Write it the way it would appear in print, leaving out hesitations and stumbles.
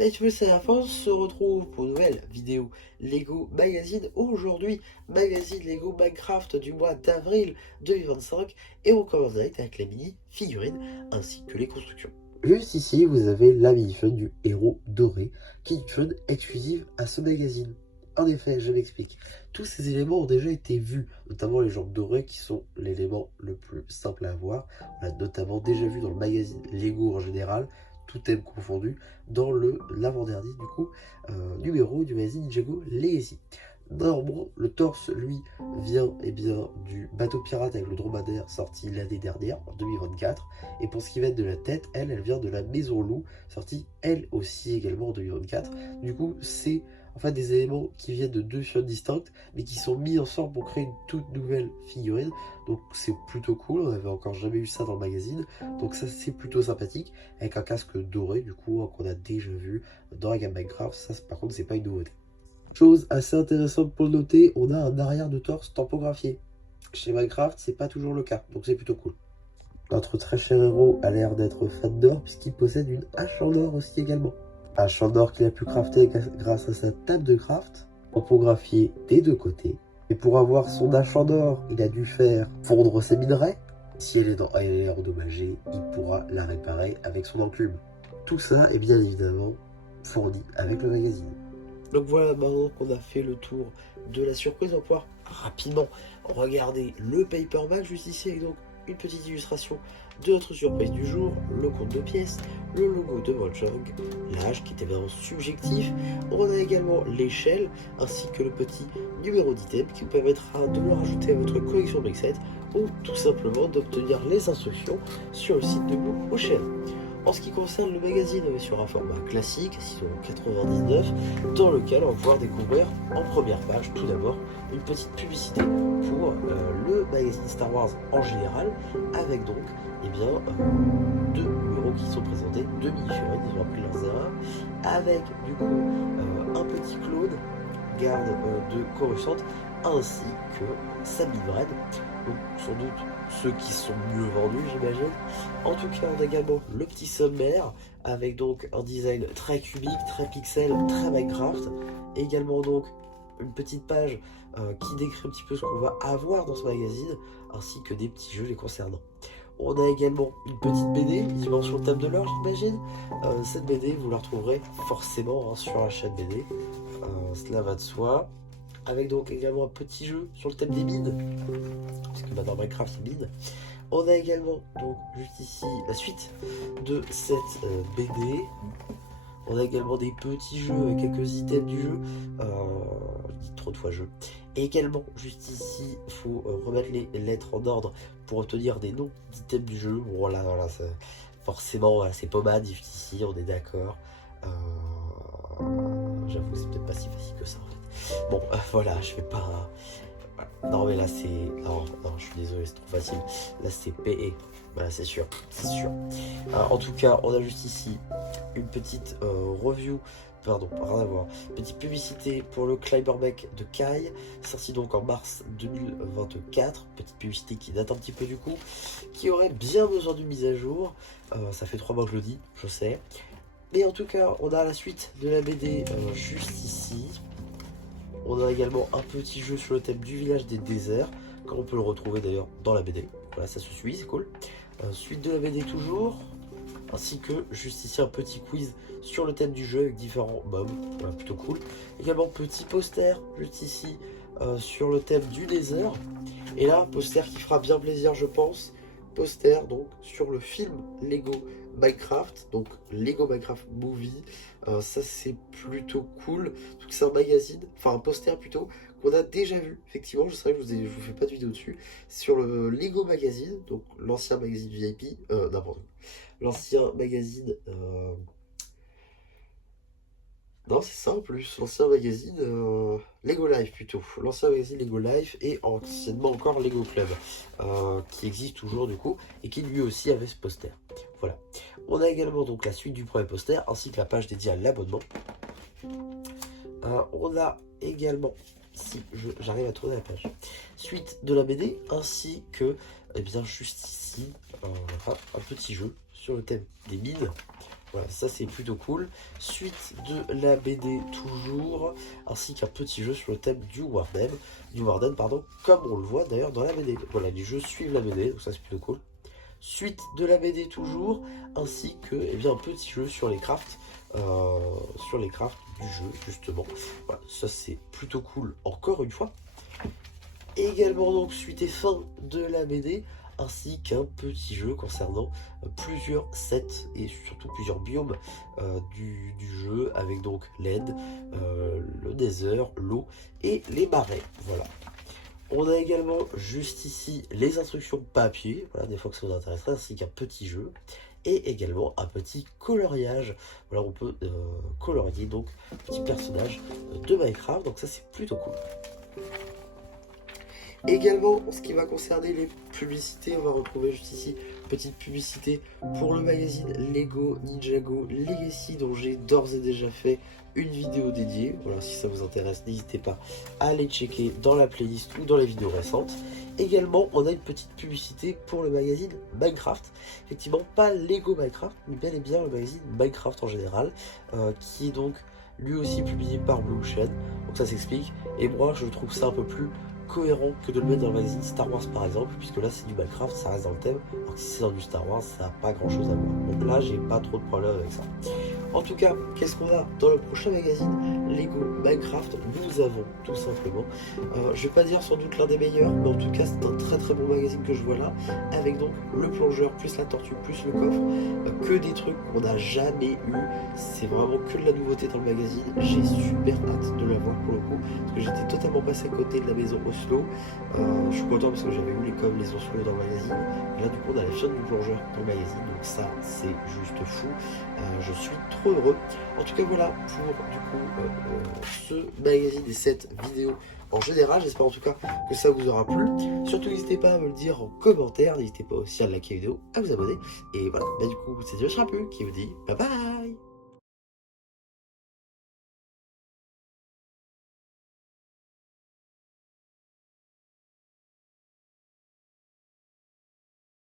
Salut tout le monde, c'est la France, on se retrouve pour une nouvelle vidéo Lego Magazine. Aujourd'hui, magazine Lego Minecraft du mois d'avril 2025. Et on commence direct avec les mini figurines ainsi que les constructions. Juste ici, vous avez la mini-fun du héros doré, qui est une fun exclusive à ce magazine. En effet, je m'explique. Tous ces éléments ont déjà été vus, notamment les jambes dorées qui sont l'élément le plus simple à avoir. On l'a notamment déjà vu dans le magazine Lego en général, tout thème confondu, dans l'avant-dernier du coup numéro du magazine Ninjago Legacy. Néanmoins, le torse, lui, vient du bateau pirate avec le dromadaire sorti l'année dernière, en 2024. Et pour ce qui va être de la tête, elle vient de la Maison Loup, sortie elle aussi également en 2024. Du coup, c'est en fait des éléments qui viennent de deux figurines distinctes, mais qui sont mis ensemble pour créer une toute nouvelle figurine. Donc c'est plutôt cool, on avait encore jamais eu ça dans le magazine. Donc ça c'est plutôt sympathique, avec un casque doré du coup, qu'on a déjà vu dans la gamme Minecraft. Ça par contre c'est pas une nouveauté. Chose assez intéressante pour noter, on a un arrière de torse tampographié. Chez Minecraft, c'est pas toujours le cas, donc c'est plutôt cool. Notre très cher héros a l'air d'être fan d'or puisqu'il possède une hache en or aussi également. Hache en or qu'il a pu crafter grâce à sa table de craft, tampographiée des deux côtés. Et pour avoir son hache en or, il a dû faire fondre ses minerais. Si elle est endommagée, il pourra la réparer avec son enclume. Tout ça est bien évidemment fourni avec le magazine. Donc voilà, maintenant qu'on a fait le tour de la surprise, on va pouvoir rapidement regarder le paperback juste ici avec donc une petite illustration de notre surprise du jour, le compte de pièces, le logo de Mojang, l'âge qui était vraiment subjectif. On a également l'échelle ainsi que le petit numéro d'item qui vous permettra de le rajouter à votre collection Brickset ou tout simplement d'obtenir les instructions sur le site de Blue Ocean. En ce qui concerne le magazine, on est sur un format classique, 6,99 €, dans lequel on va pouvoir découvrir en première page, tout d'abord, une petite publicité pour le magazine Star Wars en général, avec donc deux numéros qui sont présentés, deux mini-figurines, ils ont appris leurs erreurs, avec du coup un petit Claude, garde de Coruscant, ainsi que Sabine Wren. Donc sans doute ceux qui sont mieux vendus, j'imagine. En tout cas, on a également le petit sommaire avec donc un design très cubique, très pixel, très Minecraft. Et également donc une petite page qui décrit un petit peu ce qu'on va avoir dans ce magazine, ainsi que des petits jeux les concernant. On a également une petite BD, dimension table de l'or, j'imagine. Cette BD, vous la retrouverez forcément sur la chaîne BD. Cela va de soi. Avec donc également un petit jeu sur le thème des mines, puisque dans Minecraft c'est mine. On a également donc juste ici la suite de cette BD. On a également des petits jeux avec quelques items du jeu. Je dis trop de fois jeu. Et également, juste ici, il faut remettre les lettres en ordre pour obtenir des noms d'items du jeu. Bon, voilà, forcément, voilà, c'est pommade, juste ici, on est d'accord. J'avoue, c'est peut-être pas si facile que ça en fait. Bon, voilà, je vais pas. Non, mais là c'est. Non, je suis désolé, c'est trop facile. Là c'est PE. Voilà, c'est sûr, c'est sûr. En tout cas, on a juste ici une petite review. Pardon, rien à voir. Petite publicité pour le Climberback de Kai, sorti donc en mars 2024. Petite publicité qui date un petit peu du coup, qui aurait bien besoin d'une mise à jour. Ça fait 3 mois que je le dis, je sais. Mais en tout cas, on a la suite de la BD juste ici. On a également un petit jeu sur le thème du village des déserts, comme on peut le retrouver d'ailleurs dans la BD. Voilà, ça se suit, c'est cool. Suite de la BD toujours, ainsi que juste ici un petit quiz sur le thème du jeu avec différents mobs. Voilà, plutôt cool. Également petit poster juste ici sur le thème du désert. Et là, poster qui fera bien plaisir, je pense. Poster donc sur le film Lego Minecraft, donc Lego Minecraft Movie. Ça c'est plutôt cool. C'est un magazine, enfin un poster plutôt, qu'on a déjà vu. Effectivement, je sais que je vous fais pas de vidéo dessus. Sur le Lego Magazine, donc l'ancien magazine VIP, n'importe quoi. L'ancien magazine. Non, c'est ça en plus. L'ancien magazine Lego Life plutôt. L'ancien magazine Lego Life et anciennement encore Lego Club, qui existe toujours du coup, et qui lui aussi avait ce poster. Voilà. On a également donc la suite du premier poster, ainsi que la page dédiée à l'abonnement. On a également, si j'arrive à trouver la page, suite de la BD, ainsi que, eh bien, juste ici, un petit jeu sur le thème des mines. Voilà, ça c'est plutôt cool. Suite de la BD toujours, ainsi qu'un petit jeu sur le thème du Warden, pardon, comme on le voit d'ailleurs dans la BD. Voilà, les jeux suivent la BD, donc ça c'est plutôt cool. Suite de la BD toujours, ainsi que eh bien, un petit jeu sur les crafts, du jeu justement. Voilà, ça c'est plutôt cool encore une fois. Et également donc suite et fin de la BD, ainsi qu'un petit jeu concernant plusieurs sets et surtout plusieurs biomes du jeu, avec donc l'aide, le désert, l'eau et les marais. Voilà. On a également juste ici les instructions papier, voilà, des fois que ça vous intéresserait, ainsi qu'un petit jeu. Et également un petit coloriage. Voilà, on peut colorier donc un petit personnage de Minecraft, donc ça c'est plutôt cool. Également, en ce qui va concerner les publicités, on va retrouver juste ici petite publicité pour le magazine Lego Ninjago Legacy, dont j'ai d'ores et déjà fait une vidéo dédiée. Voilà, si ça vous intéresse, n'hésitez pas à aller checker dans la playlist ou dans les vidéos récentes. Également, on a une petite publicité pour le magazine Minecraft. Effectivement, pas Lego Minecraft, mais bel et bien le magazine Minecraft en général, qui est donc lui aussi publié par Blue Ocean. Donc ça s'explique. Et moi, je trouve ça un peu plus cohérent que de le mettre dans le magazine Star Wars par exemple, puisque là c'est du Minecraft, ça reste dans le thème, alors que si c'est dans du Star Wars, ça n'a pas grand chose à voir. Donc là, j'ai pas trop de problème avec ça. En tout cas, qu'est-ce qu'on a dans le prochain magazine Lego Minecraft? Nous avons tout simplement, je vais pas dire sans doute l'un des meilleurs, mais en tout cas c'est un très très bon magazine que je vois là, avec donc le plongeur, plus la tortue, plus le coffre, que des trucs qu'on n'a jamais eu. C'est vraiment que de la nouveauté dans le magazine. J'ai super hâte de l'avoir pour le coup, parce que j'étais totalement passé à côté de la maison Oslo. Je suis content parce que j'avais eu les coms, les Oslo dans le magazine. Et là du coup on a la chaîne du plongeur dans le magazine, donc ça c'est juste fou. Je suis trop heureux. En tout cas voilà pour du coup ce magazine et cette vidéo en général. J'espère en tout cas que ça vous aura plu. Surtout n'hésitez pas à me le dire en commentaire. N'hésitez pas aussi à liker la vidéo, à vous abonner. Et voilà, bah, du coup c'est Dieu Chrapu qui vous dit bye bye.